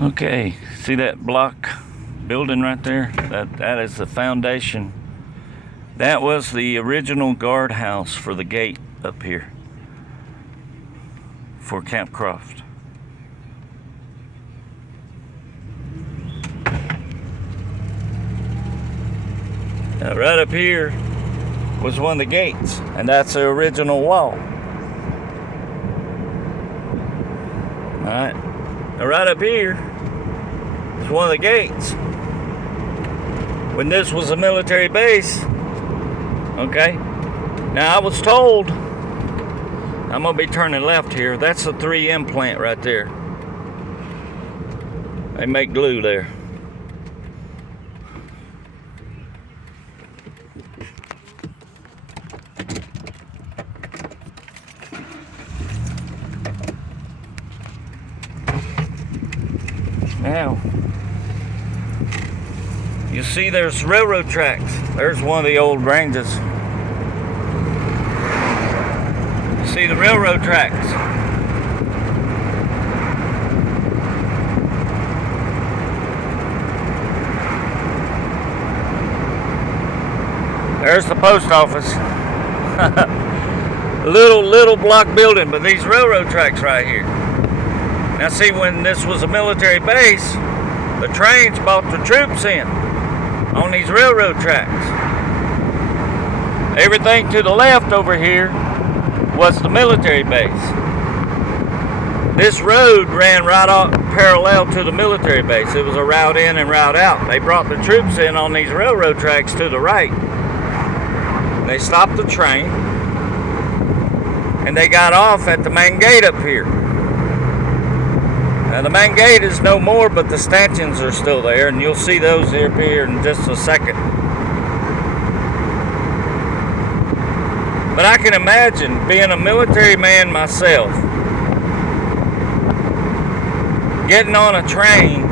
Okay, see that block building right there? That is the foundation. That was the original guardhouse for the gate up here for Camp Croft. Now right up here was one of the gates, and that's the original wall. Alright, now right up here is one of the gates. When this was a military base, okay? Now I was told, I'm gonna be turning left here, that's the 3M plant right there. They make glue there. Now, you see there's railroad tracks. There's one of the old ranges. You see the railroad tracks. There's the post office. little block building, but these railroad tracks right here. Now see, when this was a military base, the trains brought the troops in on these railroad tracks. Everything to the left over here was the military base. This road ran right off parallel to the military base. It was a route in and route out. They brought the troops in on these railroad tracks to the right. They stopped the train and they got off at the main gate up here. Now the main gate is no more, but the stanchions are still there, and you'll see those up here in just a second. But I can imagine, being a military man myself, getting on a train.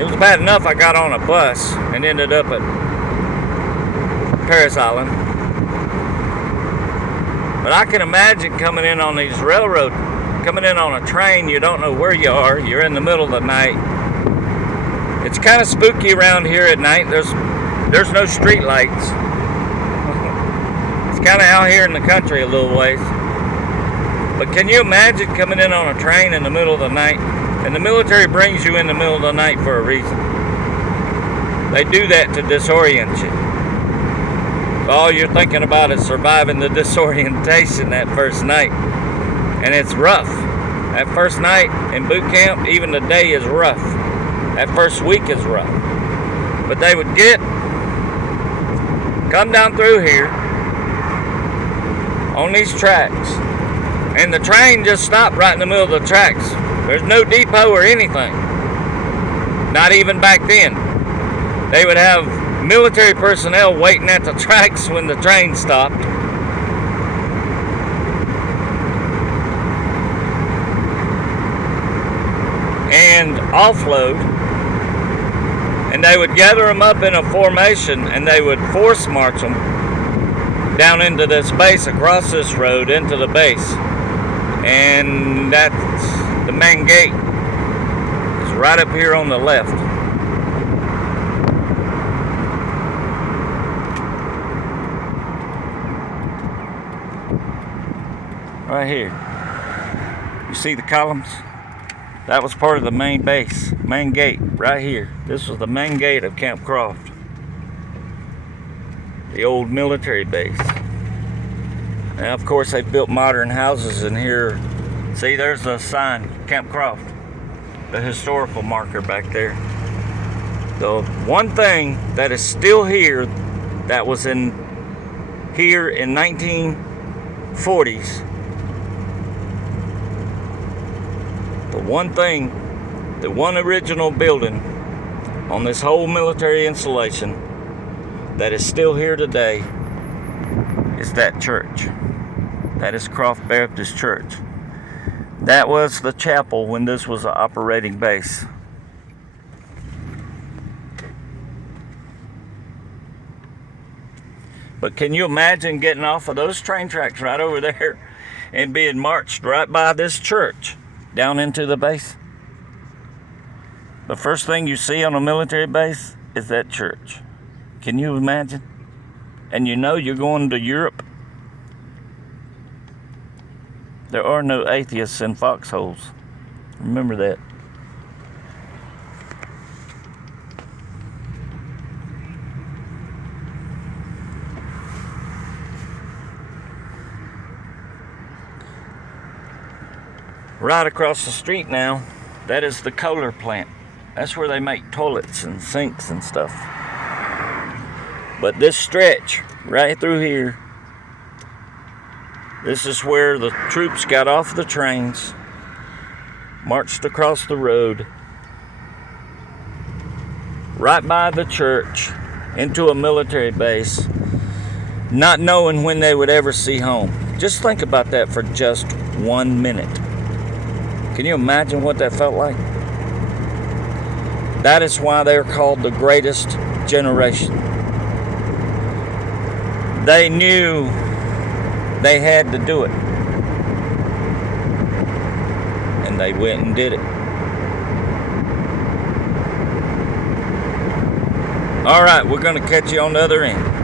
It was bad enough I got on a bus and ended up at Paris Island. But I can imagine coming in on these railroad, coming in on a train, you don't know where you are, you're in the middle of the night. It's kind of spooky around here at night. There's no street lights. It's kind of out here in the country a little ways. But can you imagine coming in on a train in the middle of the night? And the military brings you in the middle of the night for a reason. They do that to disorient you. So all you're thinking about is surviving the disorientation that first night. And it's rough. That first night in boot camp, even the day is rough. That first week is rough. But they would come down through here on these tracks. And the train just stopped right in the middle of the tracks. There's no depot or anything. Not even back then. They would have military personnel waiting at the tracks when the train stopped. And offload, and they would gather them up in a formation, and they would force march them down into this base, across this road into the base. And that's the main gate. It's right up here on the left. Right here. You see the columns? That was part of the main base, main gate, right here. This was the main gate of Camp Croft. The old military base. Now, of course, they've built modern houses in here. See, there's the sign, Camp Croft. The historical marker back there. The one thing that is still here, that was here in 1940s, the one original building on this whole military installation that is still here today is that church. That is Croft Baptist Church. That was the chapel when this was an operating base. But can you imagine getting off of those train tracks right over there and being marched right by this church down into the base? The first thing you see on a military base is that church. Can you imagine? And you know you're going to Europe. There are no atheists in foxholes. Remember that. Right across the street now, that is the Kohler plant. That's where they make toilets and sinks and stuff. But this stretch right through here, this is where the troops got off the trains, marched across the road, right by the church, into a military base, not knowing when they would ever see home. Just think about that for just 1 minute. Can you imagine what that felt like? That is why they're called the greatest generation. They knew they had to do it. And they went and did it. All right, we're going to catch you on the other end.